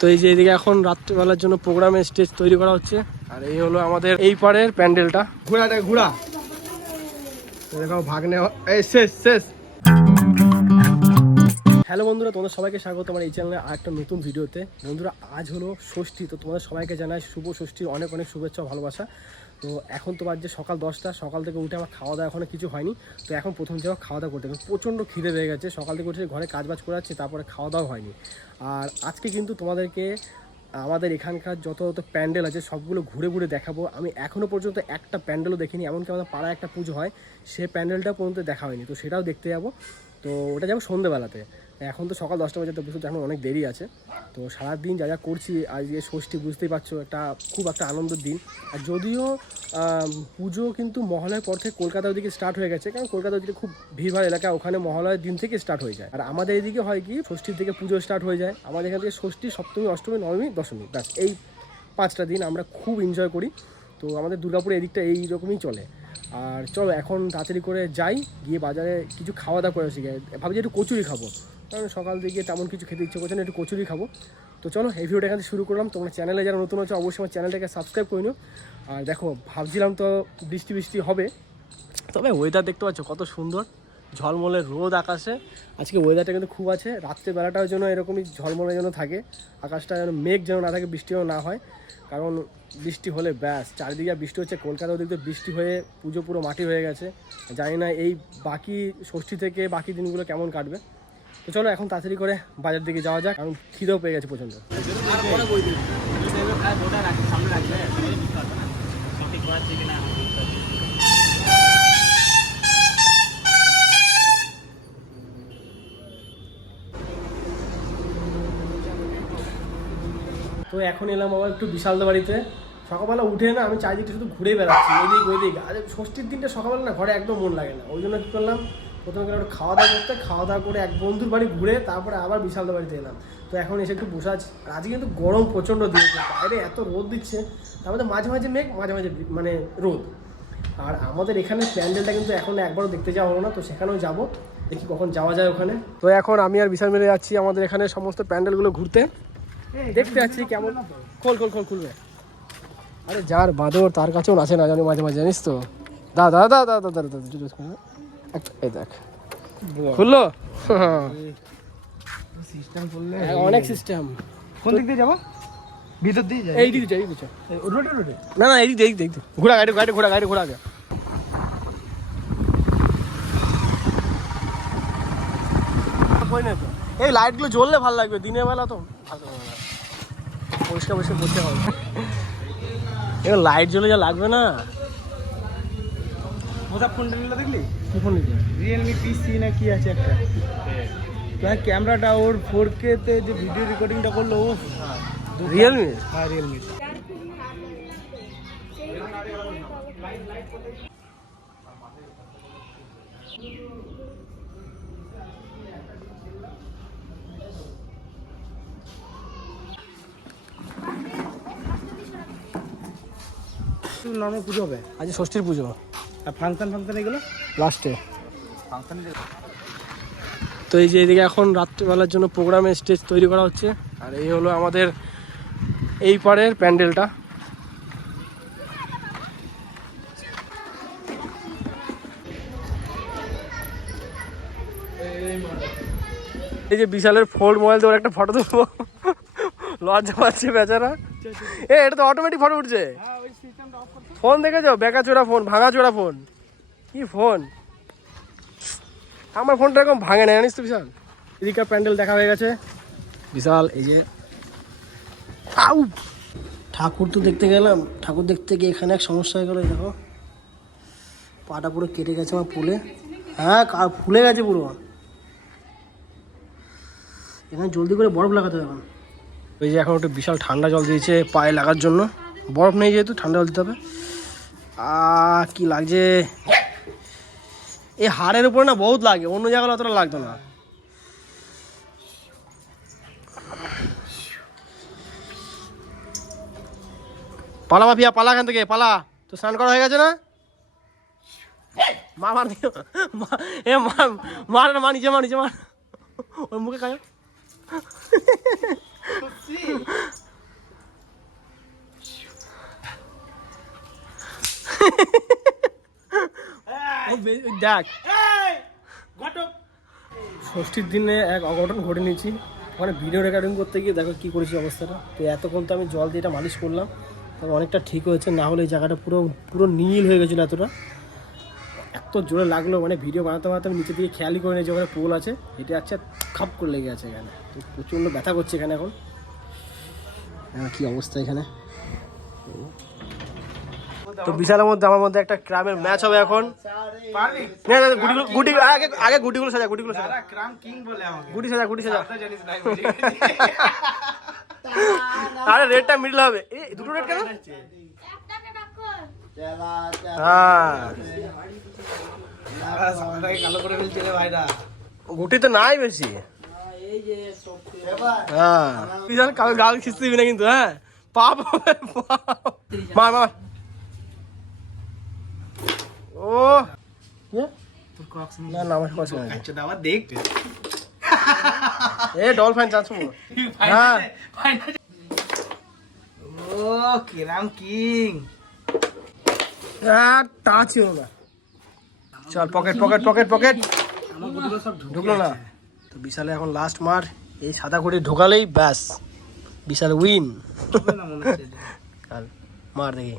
তো এই যে এদিকে এখন রাত্রিবেলার জন্য প্রোগ্রামের স্টেজ তৈরি করা হচ্ছে। আর এই হলো আমাদের এই পাড়ের প্যান্ডেলটা। ঘোড়া দেখো ভাগ্নে এই শেষ। হ্যালো বন্ধুরা, তোমাদের সবাইকে স্বাগত আমার এই চ্যানেলে আর একটা নতুন ভিডিওতে। বন্ধুরা, আজ হলো ষষ্ঠী, তো তোমাদের সবাইকে জানাই শুভ ষষ্ঠীর অনেক অনেক শুভেচ্ছা ভালোবাসা। তো এখন তো বাজছে সকাল 10টা, সকাল থেকে উঠে আমার খাওয়া দাওয়া এখনো কিছু হয়নি। তো এখন প্রথম যাওয়া খাওয়া দাওয়া করতে হবে, প্রচণ্ড খিদে হয়ে গেছে। সকাল থেকে উঠে ঘরে কাজবাজ করে যাচ্ছি, তারপরে খাওয়া দাওয়া হয়নি। আর আজকে কিন্তু তোমাদেরকে আমাদের এখানকার যত প্যান্ডেল আছে সবগুলো ঘুরে ঘুরে দেখাবো। আমি এখনও পর্যন্ত একটা প্যান্ডেলও দেখিনি, এমনকি আমাদের পাড়ায় একটা পুজো হয় সে প্যান্ডেলটা পর্যন্ত দেখা হয়নি, তো সেটাও দেখতে যাবো। তো ওটা যাবো সন্ধ্যেবেলাতে। এখন তো সকাল 10টা বাজে, তো বুঝতে এখন অনেক দেরি আছে। তো সারাদিন যা করছি, আজকে ষষ্ঠী বুঝতেই পারছো, খুব একটা আনন্দের দিন। আর যদিও পুজো কিন্তু মহালয়ের পর থেকে কলকাতার দিকে স্টার্ট হয়ে গেছে, কারণ কলকাতার দিকে খুব ভিড়ভাড় এলাকা, ওখানে মহালয়ের দিন থেকে স্টার্ট হয়ে যায়। আর আমাদের এদিকে হয় কি, ষষ্ঠীর থেকে পুজো স্টার্ট হয়ে যায়। আমাদের এখান থেকে ষষ্ঠী, সপ্তমী, অষ্টমী, নবমী, দশমী, ব্যাস এই 5টা দিন আমরা খুব এনজয় করি। তো আমাদের দুর্গাপুরে এদিকটা এইরকমই চলে। আর চলো এখন তাড়াতাড়ি করে যাই, গিয়ে বাজারে কিছু খাওয়া দাওয়া করে আসি। ভাবছি একটু কচুরি খাবো, কারণ সকাল দিকে তেমন কিছু খেতে ইচ্ছে করছে না, একটু কচুরি খাবো। তো চলো এই ভিডিওটা এখান থেকে শুরু করলাম। তোমরা চ্যানেলে যারা নতুন হচ্ছে অবশ্যই আমার চ্যানেলটাকে সাবস্ক্রাইব করে নিও। আর দেখো, ভাবছিলাম তো বৃষ্টি হবে, তবে ওয়েদার দেখতে পাচ্ছ কত সুন্দর, ঝলমলে রোদ আকাশে। আজকে ওয়েদারটা কিন্তু খুব আছে, রাত্রেবেলাটার জন্য এরকমই ঝলমলে যেন থাকে আকাশটা, যেন মেঘ যেন না থাকে, বৃষ্টিও না হয়। কারণ বৃষ্টি হলে ব্যাস চারিদিকে বৃষ্টি হচ্ছে, কলকাতা ওদিকে বৃষ্টি হয়ে পুজো পুরো মাটি হয়ে গেছে। জানি না এই বাকি ষষ্ঠী থেকে বাকি দিনগুলো কেমন কাটবে। তো চলো এখন তাড়াতাড়ি করে বাজার দিকে যাওয়া যাক, কারণ খিদেও পেয়ে গেছে প্রচণ্ড। তো এখন এলাম আবার একটু বিশালদা বাড়িতে। সকালবেলা উঠে না আমি চারিদিকে শুধু ঘুরে বেড়াচ্ছি এদিক ওইদিক। আর ষষ্ঠীর দিনটা সকালবেলা না ঘরে একদম মন লাগে না, ওই জন্য কী করলাম, প্রথমে গেলাম একটু খাওয়া দাওয়া করে এক বন্ধুর বাড়ি ঘুরে তারপরে আবার বিশালদা বাড়িতে এলাম। তো এখন এসে একটু বসে আছি। আর আজকে কিন্তু গরম প্রচণ্ড দিয়েছে, বাইরে এত রোদ দিচ্ছে, তারপরে মাঝে মাঝে মেঘ, মাঝে মাঝে মানে রোদ। আর আমাদের এখানে প্যান্ডেলটা কিন্তু এখন একবারও দেখতে যাওয়া হলো না, তো সেখানেও যাবো, দেখি কখন যাওয়া যায় ওখানে। তো এখন আমি আর বিশাল মেরে যাচ্ছি আমাদের এখানে সমস্ত প্যান্ডেলগুলো ঘুরতে, দেখতে যাচ্ছি কেমন। খুলবে। আরে যার বাঁদর তার কাছেও নাচে না জানি মাঝে মাঝে, জানিস তো। দাদা এই দেখ খুললো, সিস্টেম করলে অনেক সিস্টেম। কোন দিক দিয়ে যাবো? ভিতর দিয়ে যাই, এই দিকে যাই, রোডে না এই দিক দেখ ঘোড়া গাড়ি আগে। এই লাইটগুলো জ্বললে ভালো লাগবে, দিনের বেলা তো ভালো হবে না, পরিষ্কার করতে হবে। এবার লাইট জ্বলে যা লাগবে না। ওটা ফোনটা নিল দেখলি? কি ফোন নিতে? রিয়েলমি P3 না কি আছে একটা, ক্যামেরাটা ওর 4K তে যে ভিডিও রেকর্ডিংটা করলো ও রিয়েলমি। হ্যাঁ রিয়েলমি। নর্মাল পুজো হবে আজ ষষ্ঠীর পুজো, আর ফাংশন এগুলো লাস্টে ফাংশন। তো এই যে এদিকে এখন রাত্রিবেলার জন্য প্রোগ্রামের স্টেজ তৈরি করা হচ্ছে। আর এই হলো আমাদের এই পাড়ের প্যান্ডেলটা। এই যে বিশালের ফোল্ড মোবাইল দিয়ে একটা ফটো তুলবো, লজ্জা পাচ্ছে বেচারা। এটা তো অটোমেটিক ফটো উঠছে। ফোন দেখেছো, বেকাচোরা ফোন, ভাঙাচোরা ফোন, কি ফোন। আমার ফোনটা এরকম ভাঙে না জানিস তো। বিশাল এদিকে প্যান্ডেল দেখা হয়ে গেছে বিশাল। এই যে ঠাকুর তো দেখতে গেলাম, ঠাকুর দেখতে গিয়ে এখানে এক সমস্যা হয়ে গেলো। দেখো পাটা পুরো কেটে গেছে আমার ফুলে, হ্যাঁ ফুলে গেছে পুরো। এখানে জলদি করে বরফ লাগাতে হবে এখন। ওই যে এখন একটু বিশাল ঠান্ডা জল দিয়েছে পায়ে লাগার জন্য, বরফ নেই যেহেতু ঠান্ডা জল দিতে হবে। কি লাগছে, এই হাড়ের উপরে না বহুত লাগে, অন্য জায়গায় অতটা লাগতো না। পালা মাফিয়া, পালা এখান থেকে পালা। তো স্নান করা হয়ে গেছে না? মা মার দিও, এ মা নিচে মার ওর মুখে খায়। দেখ ষষ্ঠীর দিনে এক অঘটন ঘটে নিয়েছি। ওখানে ভিডিও রেকর্ডিং করতে গিয়ে দেখো কী করেছি অবস্থাটা। তো এতক্ষণ তো আমি জল দিয়ে এটা মালিশ করলাম, তবে অনেকটা ঠিক হয়েছে। না হলে এই জায়গাটা পুরো পুরো নীল হয়ে গেছিলো। এত জোরে লাগলো, মানে ভিডিও বানাতে বানাতে আমি নিচে দিকে খেয়ালই করে নিয়েছি ওখানে পোল আছে, হেঁটে যাচ্ছে খাপ করে লেগে আছে এখানে। তো প্রচণ্ড ব্যথা করছে এখানে এখন। কী অবস্থা এখানে। তো বিশালের মধ্যে আমার মধ্যে একটা ক্রামের ম্যাচ হবে এখন। আগে গুটিগুলো সাজা, গুটিগুলো সাজা, গুটি সাজা, গুটি সাজা। আরে রেডটা মিডল হবে। এই দুটো রেড কেন? হ্যাঁ গুটি তো নাই বেশি। হ্যাঁ বিশাল কারো গাল খিস্তে দিবি না কিন্তু। হ্যাঁ পাপ হবে, মার মার। ও না না আমার কাছে দেখ এ ডল ফাইন চাচ্ছ। হ্যাঁ ও কিরাম কিং টাচ ছিল না। চল পকেট পকেট পকেট পকেট। ঢুকলো না তো বিশালে এখন লাস্ট মার। এই সাদা ঘড়ি ঢোকালেই ব্যাস বিশাল উইন। মার দেখি,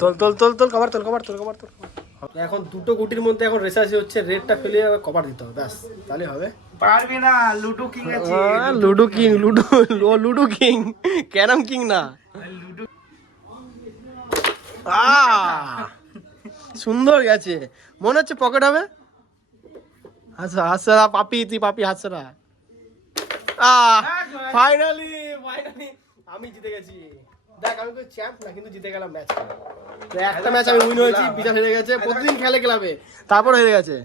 তোল তোল তোল তোল, কভার তোল, কভার তোল, কভার তোল। এখন দুটো গুটির মধ্যে এখন রেসারেসি হচ্ছে। রেডটা ফেলে কভার দিতে হবে, ব্যাস তাহলে হবে। পারবি না, লুডো কিং আছে। Ludo king, ludo ludo king, carrom king না। লুডো সুন্দর গেছে, মনে হচ্ছে পকেট হবে। আচ্ছা হাসরা পাপি, তুই পাপি হাসরা। ফাইনালি ফাইনালি আমি জিতে গেছি। দেখ আমি তো চ্যাম্প না, কিন্তু জিতে গেলাম ম্যাচ। তো একটা ম্যাচ আমি উইন হয়েছি, বিশাল হেরে গেছে। প্রতিদিন খেলে ক্লাবে, তারপর হেরে গেছে।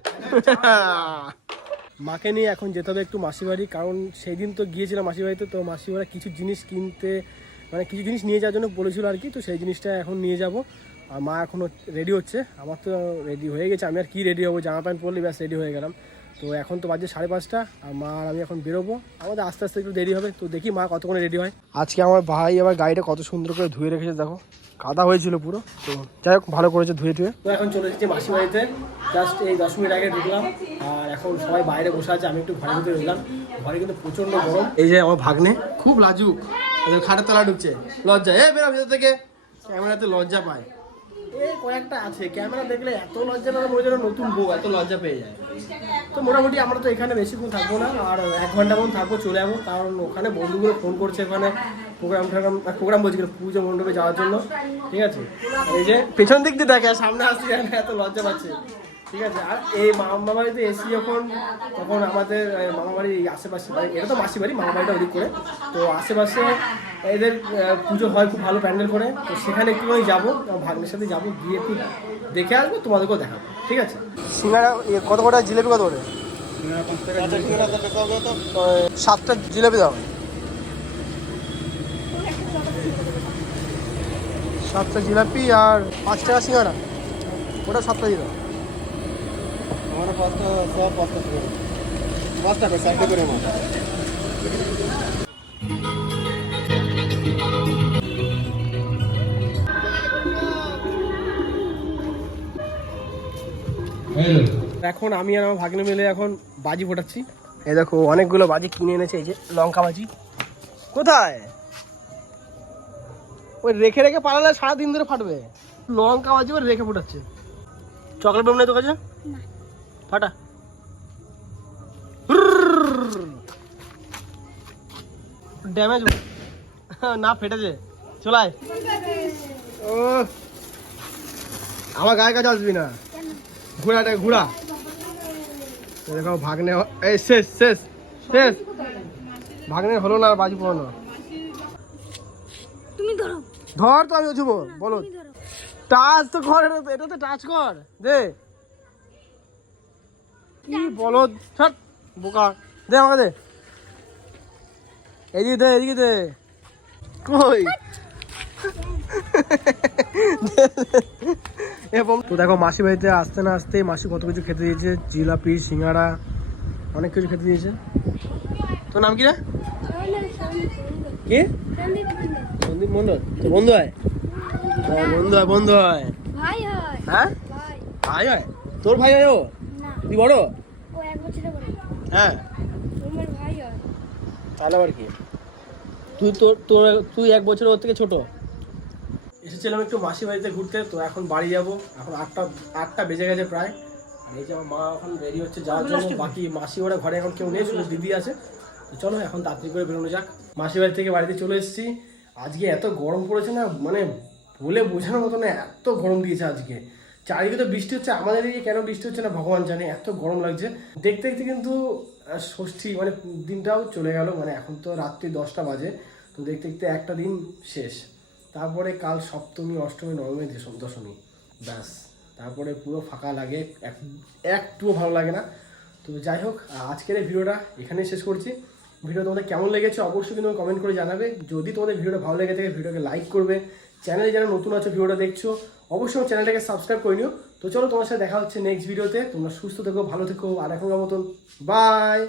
মাকে নিয়ে এখন যেতে হবে একটু মাসি বাড়ি, কারণ সেই দিন তো গিয়েছিলাম মাসি বাড়িতে। তো মাসি বাড়ি কিছু জিনিস কিনতে, মানে কিছু জিনিস নিয়ে যাওয়ার জন্য বলেছিল আর কি। তো সেই জিনিসটা এখন নিয়ে যাব। আর মা এখনও রেডি হচ্ছে, আমার তো রেডি হয়ে গেছে। আমি আর কি রেডি হবো, জামা প্যান্ট পরলে ব্যাস রেডি হয়ে গেলাম। তো এখন তো বাজে 5:30, আর মা আর আমি এখন বেরোবো। আমাদের আস্তে আস্তে একটু দেরি হবে, তো দেখি মা কতক্ষণে রেডি হয়। আজকে আমার ভাই আবার গাড়িটা কত সুন্দর করে ধুয়ে রেখেছে, দেখো কাদা হয়েছিল পুরো। তো যাই হোক ভালো করেছে ধুয়ে টুয়ে। তো এখন চলে এসেছি মাসি বাড়িতে, জাস্ট এই 10 মিনিট আগে ঢুকলাম। আর এখন সবাই বাইরে বসে আছে, আমি একটু ঘরের ভিতরে ঢুকলাম। ঘরে কিন্তু প্রচণ্ড গরম। এই যে আমার ভাগ্নে খুব লাজুক, খাটের তলা ঢুকছে, লজ্জা। বেরো ভিতর থেকে, ক্যামেরাতে লজ্জা পায়। এই কয়েকটা আছে ক্যামেরা দেখলে এত লজ্জা না, মনে যেন নতুন বউ, এত লজ্জা পেয়ে যায়। তো মোটামুটি আমরা তো এখানে বেশিক্ষণ থাকবো না, আর 1 ঘন্টা মতো থাকবো, চলে যাবো। কারণ ওখানে বন্ধুগুলো ফোন করছে, ওখানে প্রোগ্রাম বলছি পুজো মণ্ডপে যাওয়ার জন্য। ঠিক আছে, এই যে পেছন দিক দিয়ে দেখে, সামনে আসতে যায় না, এত লজ্জা পাচ্ছে। ঠিক আছে, আর এই মামা বাড়িতে এসি যখন, তখন আমাদের মামা বাড়ির আশেপাশে, এটা তো মাসি বাড়ি, মামা বাড়িটা ওদিক করে। তো আশেপাশে এদের পুজো হয় খুব ভালো প্যান্ডেল করে। তো সেখানে একটুখানি যাবো, ভাগ্নের সাথে যাবো, গিয়ে একটু দেখে আসবো, তোমাদেরকেও দেখাবো। ঠিক আছে, সিঙ্গাড়া কত কটা, জিলেপি কত করে? 7টা জিলেপি দাও। 7টা জিলাপি আর 5 টাকা সিঙ্গাড়া, ওটা 7টা দিয়ে দাও। আমার 5টা, সব 5টা করে 5 টাকা 60 করে আমার। এখন আমি আর আমার ভাগ্নে মিলে এখন বাজি ফোটাচ্ছি। এই দেখো অনেকগুলো বাজি কিনে এনেছে, এই যে লঙ্কা বাজি। কোথায় ওই রেখে রেখে পালালে সারাদিন ধরে ফাটবে। লঙ্কা বাজি ওই রেখে ফোটাচ্ছে। চকলেট বোম নেই তো কাছে, ফাটা। ড্যামেজ না, ফেটেছে। চলায় ও আমার গায়ের কাছে আসবি না, ঘোড়াটা ঘোড়া। দেখো ভাগ্নে এই শেষ শেষ শেষ, ভাগ্নে হলো না বাজি পোড়ানো। তুমি ধরো, ধর তো আমি উঠবো, বলো টাচ তো কর, এটা তো টাচ কর দে। কি বলো ছাড় বোকা, দে আমাকে দে, এদিকে দে, এদিকে দে। কই তো দেখো মাসি বাড়িতে আসতে না আসতে মাসি কত কিছু খেতে দিয়েছে, জিলাপি, সিঙ্গাড়া, অনেক কিছু খেতে দিয়েছে। তোর নাম কি রে? কে? সন্দীপ মন্ডল তো বন্ধু হয়? হ্যাঁ, বন্ধু হয়। ভাই হয় হ্যাঁ, ভাই ভাই হয়। তোর ভাই হয় ও? না তুই বড়? ও 1 বছরের বড় হ্যাঁ, তোমার ভাই হয় তাহলে আবার কি? তুই 1 বছর ওর থেকে ছোট। এসেছিলাম একটু মাসি বাড়িতে ঘুরতে, তো এখন বাড়ি যাব। এখন আটটা বেজে গেছে প্রায়। আর এই যে আমার মা এখন রেডি হচ্ছে যাওয়ার জন্য। বাকি মাসি ওরা ঘরে এখন কেউ নেই, শুধু দিদি আছে। তো চলো এখন তাড়াতাড়ি করে বেরোনো যাক। মাসি বাড়ি থেকে বাড়িতে চলে এসেছি। আজকে এত গরম পড়েছে না, মানে বলে বোঝানোর মতো না, এত গরম দিয়েছে আজকে। চারিদিকে তো বৃষ্টি হচ্ছে, আমাদের এদিকে কেন বৃষ্টি হচ্ছে না ভগবান জানে, এত গরম লাগছে। দেখতে দেখতে কিন্তু ষষ্ঠী মানে দিনটাও চলে গেল। মানে এখন তো রাত্রি 10টা বাজে, তো দেখতে দেখতে একটা দিন শেষ। তারপরে কাল সপ্তমী, অষ্টমী, নবমী, দশমী, ব্যাস। তারপরে পুরো ফাঁকা লাগে, একটুও ভালো লাগে না। তো যাই হোক, আজকের এই ভিডিওটা এখানেই শেষ করছি। ভিডিও তোমাদের কেমন লেগেছে অবশ্যই কিন্তু কমেন্ট করে জানাবে। যদি তোমাদের ভিডিওটা ভালো লেগে থাকে ভিডিওকে লাইক করবে। চ্যানেলে যারা নতুন আছে ভিডিওটা দেখছো অবশ্যই আমার চ্যানেলটাকে সাবস্ক্রাইব করে নিও। তো চলো, তোমার সাথে দেখা হচ্ছে নেক্সট ভিডিওতে। তোমরা সুস্থ থেকো, ভালো থেকো, আর এখনকার মতন বাই।